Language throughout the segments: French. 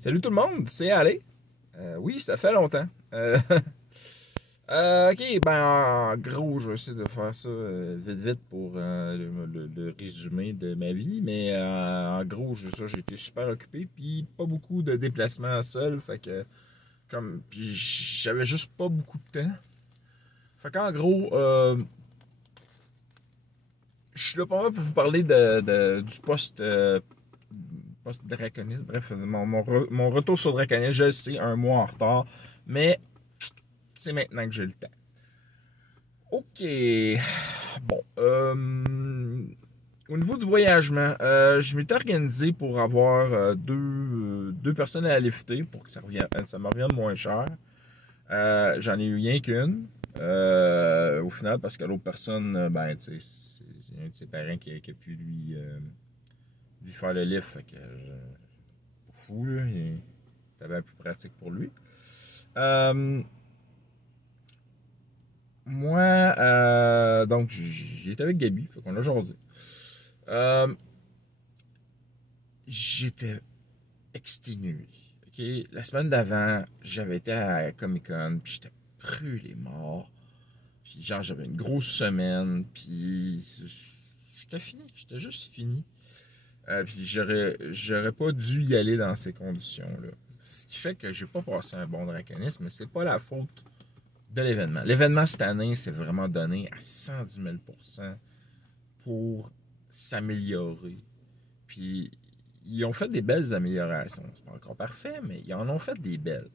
Salut tout le monde, c'est Ali. Oui, ça fait longtemps. Ok, ben en gros, je vais essayer de faire ça vite vite pour le résumé de ma vie, mais en gros, j'ai été super occupé, puis pas beaucoup de déplacements seul, fait que puis j'avais juste pas beaucoup de temps. Fait qu'en gros, je suis là pas mal pour vous parler du poste Draconis. Bref, mon retour sur Draconis, je le sais, un mois en retard, mais c'est maintenant que j'ai le temps. Ok. Bon. Au niveau du voyagement, je m'étais organisé pour avoir deux personnes à lifter pour que ça me revienne moins cher. J'en ai eu rien qu'une. Au final, parce que l'autre personne, ben, tu sais, c'est un de ses parents qui a pu lui faire le lift. Fait que, fou, là. C'était un peu pratique pour lui. Moi, donc, j'étais avec Gabi, fait qu'on a jasé. J'étais exténué. Ok, la semaine d'avant, j'avais été à Comic Con, puis j'étais brûlé mort. Puis genre, j'avais une grosse semaine, puis j'étais fini, j'étais juste fini. Puis j'aurais pas dû y aller dans ces conditions-là. Ce qui fait que j'ai pas passé un bon draconisme, mais c'est pas la faute de l'événement. L'événement cette année, c'est vraiment donné à 110 000 pour s'améliorer. Puis, ils ont fait des belles améliorations. C'est pas encore parfait, mais ils en ont fait des belles.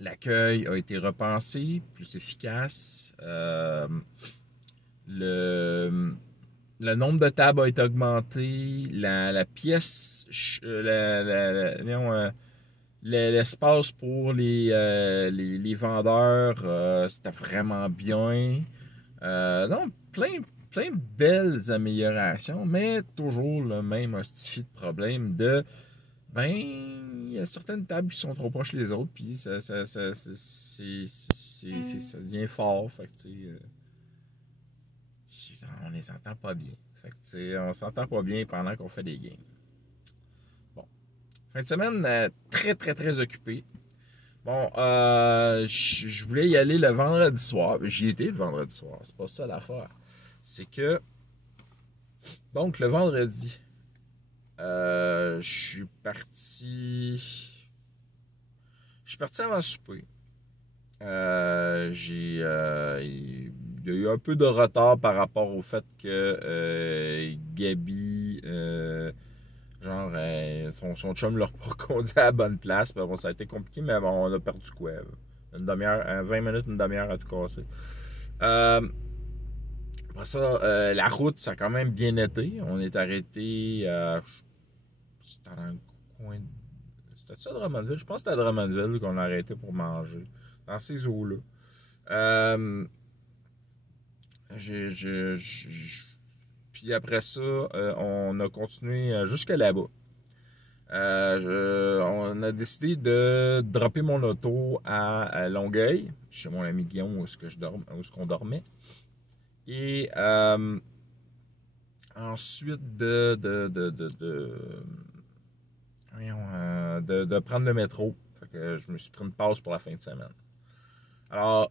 L'accueil a été repensé, plus efficace. Le nombre de tables a été augmenté. La pièce, l'espace pour les vendeurs, c'était vraiment bien. Donc, plein de belles améliorations, mais toujours le même hostifie de problème de ben, il y a certaines tables qui sont trop proches les autres, puis ça devient fort. Fait que, tu sais, on les entend pas bien. Fait que, tu sais, on s'entend pas bien pendant qu'on fait des games. Bon. Fin de semaine, très, très, très occupé. Bon, je voulais y aller le vendredi soir. J'y étais le vendredi soir. C'est pas ça l'affaire. C'est que, donc, le vendredi, je suis parti. Je suis parti avant le souper. Il y a eu un peu de retard par rapport au fait que Gabi, son chum l'a pas conduit à la bonne place. Bon, ça a été compliqué, mais bon, on a perdu quoi? Une demi-heure, 20 minutes, une demi-heure à tout casser. Après ça, la route, ça a quand même bien été. On est arrêté c'était dans le coin. C'était ça à Drummondville? Je pense que c'était à Drummondville qu'on a arrêté pour manger. Dans ces eaux-là. Puis après ça, on a continué jusqu'à là-bas. On a décidé de dropper mon auto à Longueuil, chez mon ami Guillaume, où est-ce qu'on dormait. Et ensuite de prendre le métro. Fait que je me suis pris une pause pour la fin de semaine. Alors,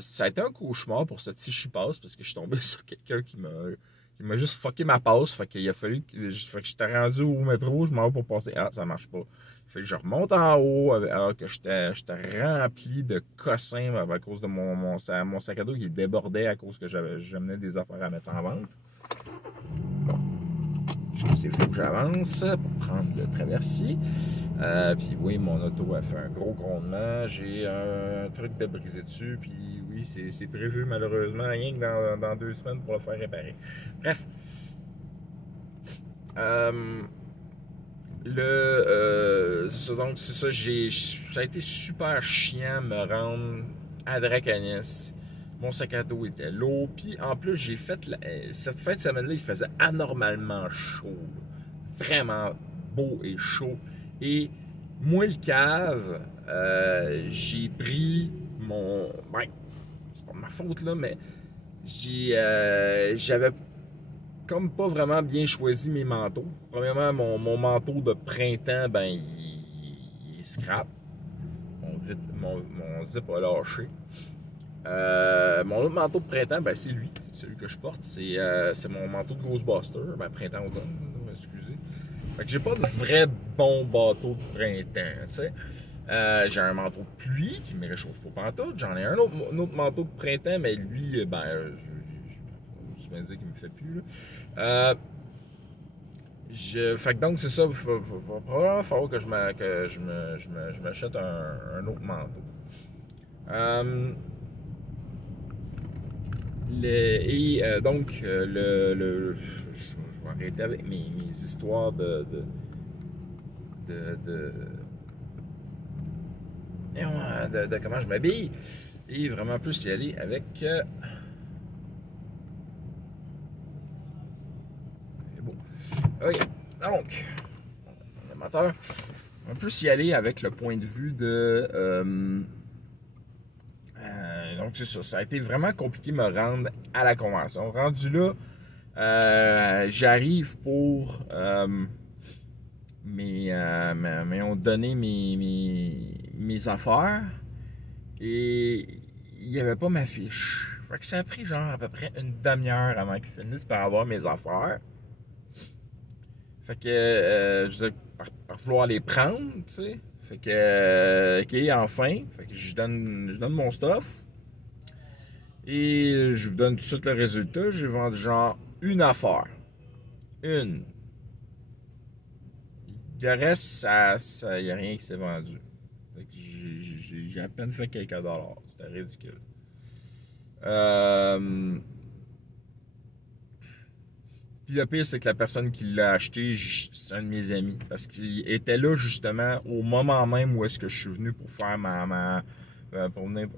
ça a été un cauchemar pour cette fichue passe parce que je suis tombé sur quelqu'un qui m'a juste fucké ma passe. Fait qu'il a fallu que j'étais rendu au métro, je m'en vais pour passer. Ah, ça marche pas. Fait que je remonte en haut alors que j'étais rempli de cossins à cause de mon sac à dos qui débordait à cause que j'amenais des affaires à mettre en vente. Bon. Excusez, il faut que j'avance pour prendre le traversier. Puis oui, mon auto a fait un gros grondement. J'ai un truc de brisé dessus. Puis oui, c'est prévu malheureusement rien que dans 2 semaines pour le faire réparer. Bref. Donc c'est ça, ça a été super chiant de me rendre à Draconis. Mon sac à dos était lourd. Puis en plus, cette fin de semaine-là, il faisait anormalement chaud. Vraiment beau et chaud. Et moi, le cave, j'ai pris mon... Ben, c'est pas ma faute, là, mais j'avais comme pas vraiment bien choisi mes manteaux. Premièrement, mon manteau de printemps, ben, il est scrap. Mon zip a lâché. Mon autre manteau de printemps, ben, c'est lui. C'est celui que je porte. C'est mon manteau de Ghostbuster. Ben, printemps-automne, excusez. Fait que j'ai pas de vrai bon bateau de printemps, tu sais. J'ai un manteau de pluie qui me réchauffe pas pantoute. J'en ai un autre manteau de printemps, mais lui, ben, je me dis qu'il me fait plus, là. Fait que donc, c'est ça. Il va probablement falloir que je m'achète un autre manteau. Donc, je vais arrêter avec mes histoires de comment je m'habille et vraiment plus y aller avec c'est beau. Ok, donc amateur, on va plus y aller avec le point de vue de donc c'est ça, ça a été vraiment compliqué de me rendre à la convention. Rendu là, j'arrive pour on donné mes affaires et il n'y avait pas ma fiche. Fait que ça a pris genre à peu près une demi-heure avant qu'ils finissent par avoir mes affaires. Fait que je disais par vouloir les prendre, tu sais. Fait que ok, enfin. Fait que je donne mon stuff. Et je vous donne tout de suite le résultat. J'ai vendu genre une affaire. Une. Le reste, il n'y a rien qui s'est vendu. J'ai à peine fait quelques dollars. C'était ridicule. Puis le pire, c'est que la personne qui l'a acheté, c'est un de mes amis. Parce qu'il était là justement au moment même où est-ce que je suis venu pour faire pour venir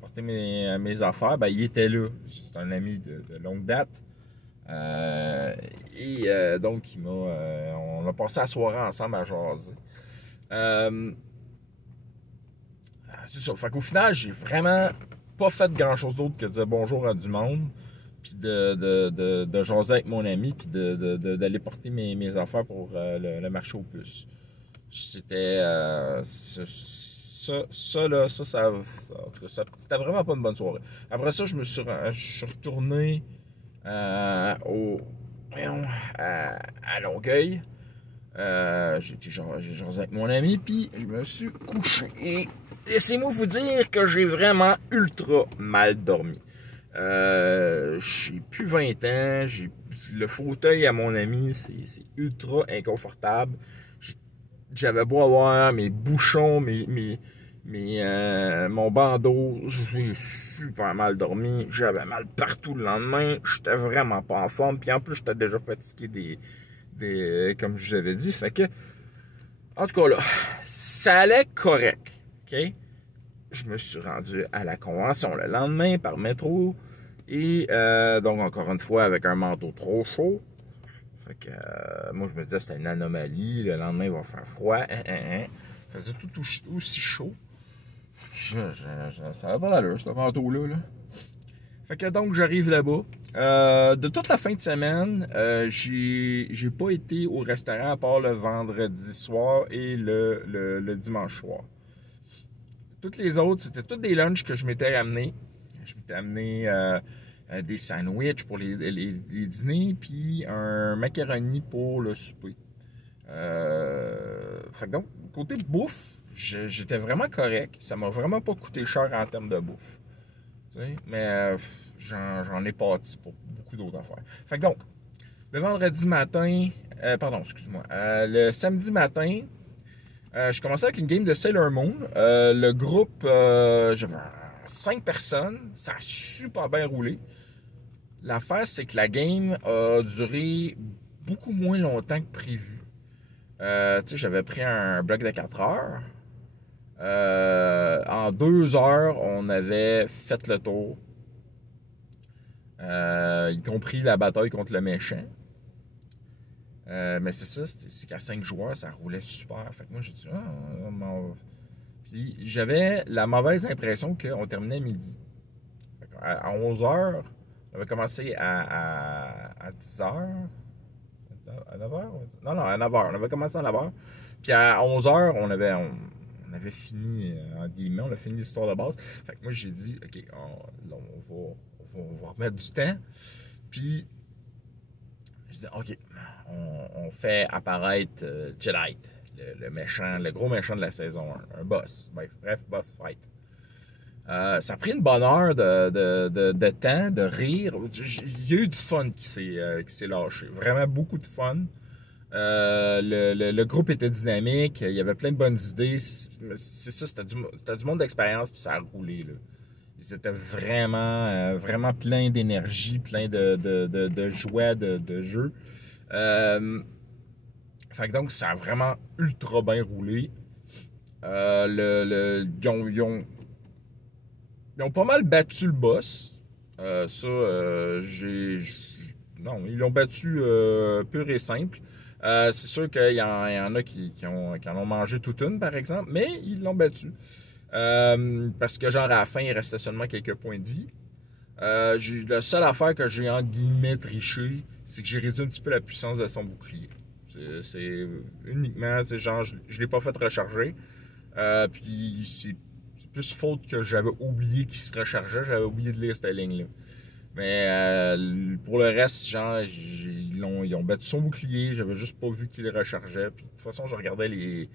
porter mes affaires. Ben, il était là. C'est un ami de longue date. Donc, on a passé la soirée ensemble à jaser. C'est ça. Fait qu'au final, j'ai vraiment pas fait grand-chose d'autre que de dire bonjour à du monde, puis de jaser avec mon ami, puis d'aller porter mes affaires pour le marché aux puces. C'était... c'était vraiment pas une bonne soirée. Après ça, je suis retourné à Longueuil. J'ai jasé avec mon ami, puis je me suis couché. Et laissez-moi vous dire que j'ai vraiment ultra mal dormi. J'ai plus 20 ans, le fauteuil à mon ami, c'est ultra inconfortable. J'avais beau avoir mes bouchons, mon bandeau, j'ai super mal dormi, j'avais mal partout le lendemain, j'étais vraiment pas en forme, puis en plus j'étais déjà fatigué comme je vous avais dit, fait que en tout cas là, ça allait correct, ok? Je me suis rendu à la convention le lendemain par métro, et donc encore une fois avec un manteau trop chaud. Fait que moi je me disais c'était une anomalie, le lendemain il va faire froid, Ça faisait tout aussi chaud. Ça va pas d'allure ce manteau-là. Fait que donc j'arrive là-bas. De toute la fin de semaine, j'ai pas été au restaurant à part le vendredi soir et le dimanche soir. Toutes les autres, c'était tous des lunchs que je m'étais ramené. Je m'étais amené des sandwichs pour les dîners, puis un macaroni pour le souper. Fait que donc, côté bouffe, j'étais vraiment correct. Ça m'a vraiment pas coûté cher en termes de bouffe. T'sais, mais j'en ai pâti pour beaucoup d'autres affaires. Fait que donc, le vendredi matin, excuse-moi, le samedi matin, je commençais avec une game de Sailor Moon. Le groupe, j'avais 5 personnes. Ça a super bien roulé. L'affaire, c'est que la game a duré beaucoup moins longtemps que prévu. J'avais pris un bloc de 4 heures. En 2 heures, on avait fait le tour. Y compris la bataille contre le méchant. Mais c'est ça, c'est qu'à 5 joueurs, ça roulait super. Fait que moi, j'ai dit, Puis j'avais la mauvaise impression qu'on terminait à midi. À 11 heures, On avait commencé à 10h. À 9h? Non, à 9h. On avait commencé à 9h. Puis à 11h, on avait fini, en guillemets, on a fini l'histoire de base. Fait que moi, j'ai dit, OK, on va remettre du temps. Puis, je dis, OK, on fait apparaître Jedi, le méchant, le gros méchant de la saison 1, un boss. Bref, boss fight. Ça a pris une bonne heure de temps, de rire. Il y a eu du fun qui s'est lâché. Vraiment beaucoup de fun. Le groupe était dynamique. Il y avait plein de bonnes idées. C'est ça, c'était du monde d'expérience, puis ça a roulé, là. Ils étaient vraiment plein d'énergie, plein de joie, de jeu. Fait que donc, ça a vraiment ultra bien roulé. Ils ont pas mal battu le boss. Non, ils l'ont battu pur et simple. C'est sûr qu'il y en a qui en ont mangé toute une, par exemple, mais ils l'ont battu. Parce que, genre, à la fin, il restait seulement quelques points de vie. La seule affaire que j'ai, en guillemets, triché, c'est que j'ai réduit un petit peu la puissance de son bouclier. C'est uniquement, genre, je l'ai pas fait recharger. Puis c'est plus faute que j'avais oublié qu'il se rechargeait. J'avais oublié de lire cette ligne-là. Mais pour le reste, genre, ils ont battu son bouclier. J'avais juste pas vu qu'il le rechargeait. Puis de toute façon, je regardais les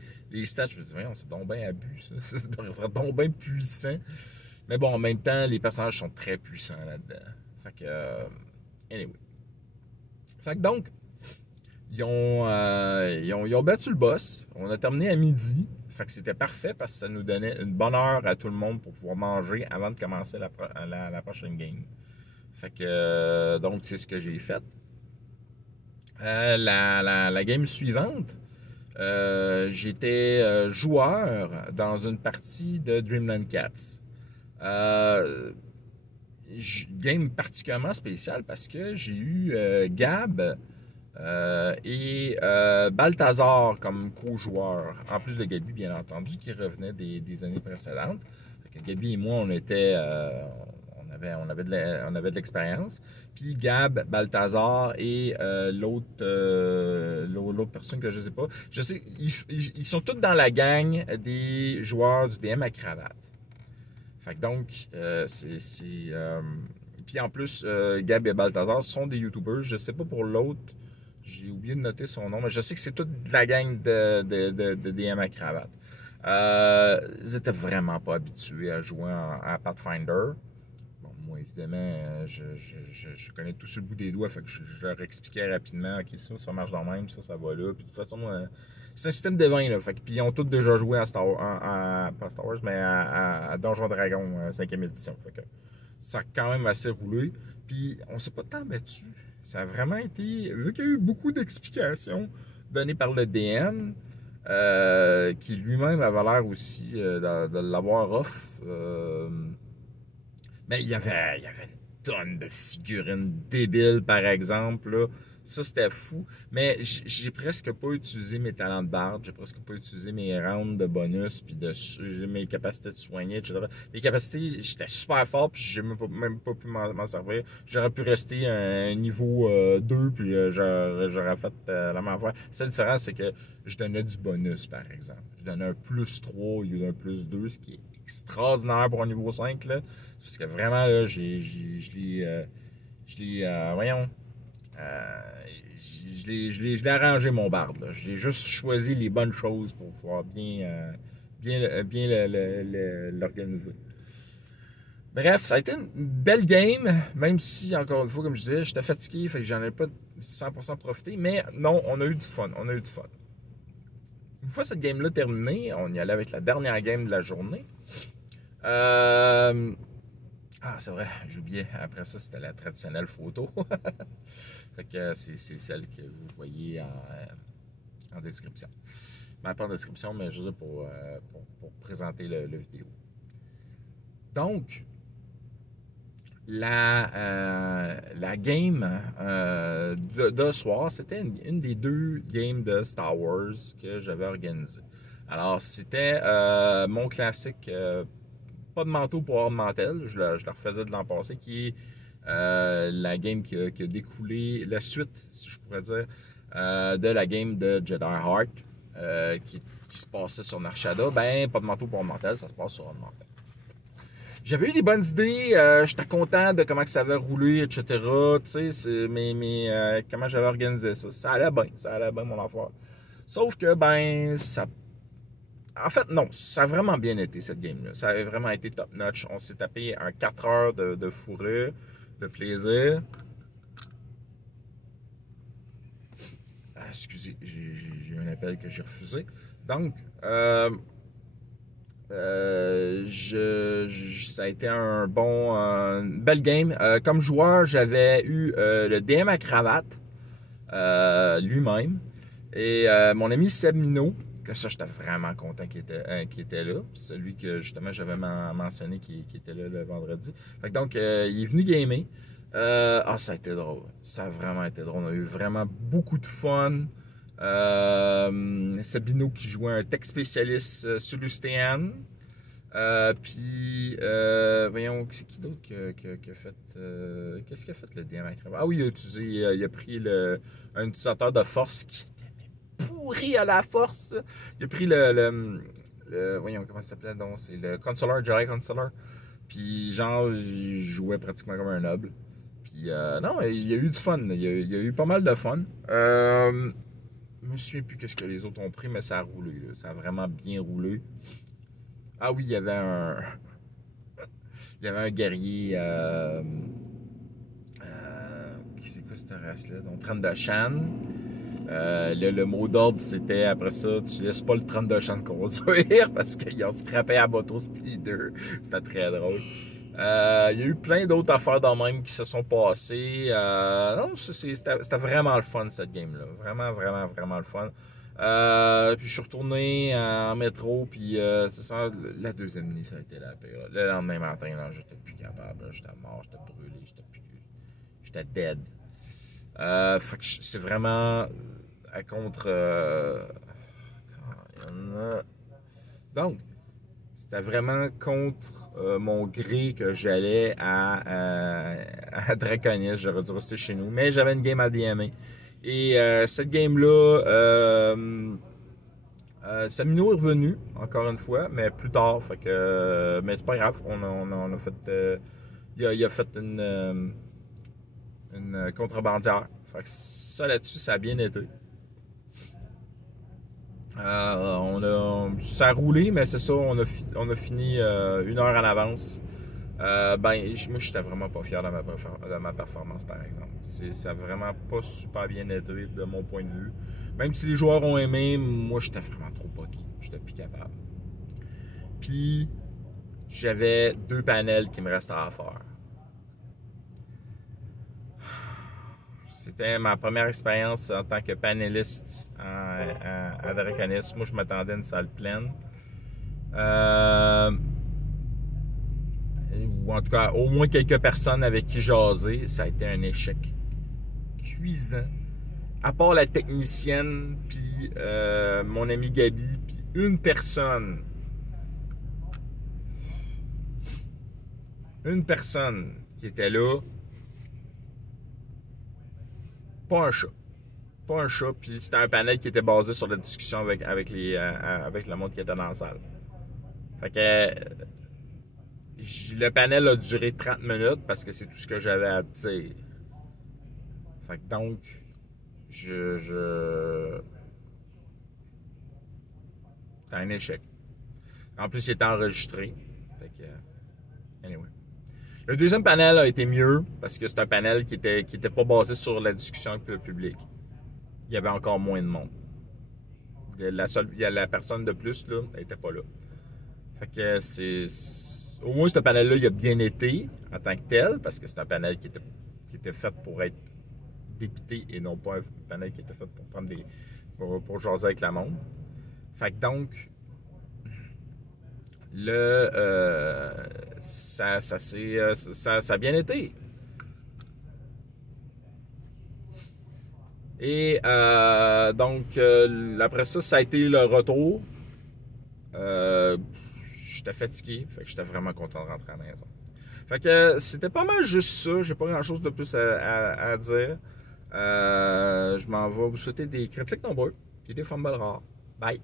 stats. Je me disais, voyons, c'est donc bien abus, ça. C'est donc bien puissant. Mais bon, en même temps, les personnages sont très puissants là-dedans. Fait que, anyway. Fait que donc, ils ont battu le boss. On a terminé à midi. Fait que c'était parfait parce que ça nous donnait une bonne heure à tout le monde pour pouvoir manger avant de commencer la prochaine game. Fait que, donc, c'est ce que j'ai fait. La game suivante, j'étais joueur dans une partie de Dreamland Cats. Game particulièrement spéciale parce que j'ai eu Gab et Balthazar comme co-joueurs, en plus de Gabi, bien entendu, qui revenait des années précédentes. Fait que Gabi et moi, on avait de l'expérience. Puis Gab, Balthazar et l'autre personne que je sais pas. Je sais, ils sont tous dans la gang des joueurs du DM à cravate. Fait que donc, puis en plus, Gab et Balthazar sont des YouTubers. Je sais pas pour l'autre. J'ai oublié de noter son nom, mais je sais que c'est toute la gang de DM à cravate. Ils étaient vraiment pas habitués à jouer à Pathfinder. Bon, moi, évidemment, je connais tout sur le bout des doigts, fait que je leur expliquais rapidement, OK, ça marche dans le même, ça va là. Puis de toute façon, c'est un système de 20, là. Fait que, puis ils ont tous déjà joué à pas Star Wars, mais à Donjon Dragon, 5e édition. Fait que ça a quand même assez roulé. Puis on s'est pas tant battu. Ça a vraiment été... Vu qu'il y a eu beaucoup d'explications données par le DM, qui lui-même avait l'air aussi de l'avoir off. Mais il y avait une tonne de figurines débiles, par exemple. Là. Ça, c'était fou. Mais j'ai presque pas utilisé mes talents de barde. J'ai presque pas utilisé mes rounds de bonus, puis mes capacités de soigner, etc. Les capacités, j'étais super fort, puis j'ai même pas pu m'en servir. J'aurais pu rester à un niveau 2, puis j'aurais fait la même affaire. La seule différence, c'est que je donnais du bonus, par exemple. Je donnais un plus 3 au lieu d'un plus 2, ce qui est extraordinaire pour un niveau 5, là. Parce que vraiment, là, voyons, je l'ai arrangé, mon barde, là. J'ai juste choisi les bonnes choses pour pouvoir bien l'organiser. Bref, ça a été une belle game, même si, encore une fois, comme je disais, j'étais fatigué, fait que j'en ai pas 100% profité, mais non, on a eu du fun, Une fois cette game-là terminée, on y allait avec la dernière game de la journée. Ah, c'est vrai, j'oubliais. Après ça, c'était la traditionnelle photo. Fait que c'est celle que vous voyez en description. Ben, pas en description, mais juste pour présenter le vidéo. Donc, la game de soir, c'était une des 2 games de Star Wars que j'avais organisées. Alors, c'était mon classique... pas de manteau pour avoir de mantel, je le refaisais de l'an passé, qui est La game qui a découlé, la suite, si je pourrais dire, de la game de Jedi Heart, qui se passait sur Narshada. Ben, pas de manteau pour Mortel, ça se passe sur Mortel. J'avais eu des bonnes idées, j'étais content de comment que ça avait roulé, etc. Tu sais, mais comment j'avais organisé ça. Ça allait bien mon affaire. Sauf que, ben, ça... En fait, non, ça a vraiment bien été, cette game-là. Ça a vraiment été top-notch. On s'est tapé un 4 heures de fourrure, de plaisir. Ah, excusez, j'ai un appel que j'ai refusé. Donc, ça a été une belle game. Comme joueur, j'avais eu le DM à cravate lui-même et mon ami Seb Minot, que ça, j'étais vraiment content qu'il était là. Celui que justement j'avais mentionné qui était là le vendredi. Fait que donc, il est venu gamer. Ça a été drôle. Ça a vraiment été drôle. On a eu vraiment beaucoup de fun. Sabino qui jouait un tech spécialiste sur l'USTN. Voyons, c'est qui d'autre qui a fait. Qu'est-ce qu'il a fait le DM à cravate? Ah oui, il a pris un utilisateur de force qui était pourri à la force. Il a pris voyons, comment ça s'appelait donc? C'est le Consular, Jedi Consular. Puis genre, il jouait pratiquement comme un noble. Puis non, il y a eu du fun. Il y a eu pas mal de fun. Je me souviens plus qu'est-ce que les autres ont pris, mais ça a roulé. Là. Ça a vraiment bien roulé. Ah oui, il y avait un guerrier. C'est quoi cette race-là? Donc, Trandoshan. Le mot d'ordre, c'était après ça, tu laisses pas le Trandoshan conduire parce qu'ils ont scrappé à Moto Speeder. C'était très drôle. Il y a eu plein d'autres affaires dans le même qui se sont passées. Non, c'était vraiment le fun, cette game-là. Vraiment, vraiment, vraiment le fun. Puis je suis retourné en métro, puis c'est ça, la deuxième nuit, ça a été la pire. Le lendemain matin, j'étais plus capable. J'étais mort, j'étais brûlé, j'étais dead. Fait que c'est vraiment à contre... Donc, c'était vraiment contre mon gré que j'allais à Draconis. J'aurais dû rester chez nous. Mais j'avais une game à DMA. Et cette game-là, Samino est revenu, encore une fois, mais plus tard. Fait que, mais c'est pas grave. On a fait... il a fait une contrebandière. Fait que ça là-dessus, ça a bien été. Ça a roulé, mais c'est ça, on a fini 1 heure en avance. Moi, j'étais vraiment pas fier de ma performance, par exemple. Ça a vraiment pas super bien été de mon point de vue. Même si les joueurs ont aimé, moi, j'étais vraiment trop poqué. J'étais plus capable. Puis, j'avais 2 panels qui me restaient à faire. C'était ma première expérience en tant que panéliste à Draconis. Moi, je m'attendais à une salle pleine. Ou en tout cas, au moins quelques personnes avec qui jaser. Ça a été un échec cuisant. À part la technicienne, puis mon ami Gabi, puis une personne. Une personne qui était là. Pas un chat. Pas un chat, puis c'était un panel qui était basé sur la discussion avec le monde qui était dans la salle. Fait que le panel a duré 30 minutes parce que c'est tout ce que j'avais à dire. Fait que donc, c'était un échec. En plus, il était enregistré. Fait que, anyway. Le deuxième panel a été mieux parce que c'est un panel qui était pas basé sur la discussion avec le public. Il y avait encore moins de monde. La personne de plus, là, elle était pas là. Fait que au moins, ce panel-là, il a bien été en tant que tel parce que c'est un panel qui était fait pour être dépité et non pas un panel qui était fait pour prendre pour jaser avec la monde. Fait que donc, ça a bien été. Et donc, après ça a été le retour. J'étais fatigué, fait que j'étais vraiment content de rentrer à la maison. Fait que c'était pas mal juste ça. J'ai pas grand chose de plus à dire. Je m'en vais vous souhaiter des critiques nombreux et des fumbles rares. Bye!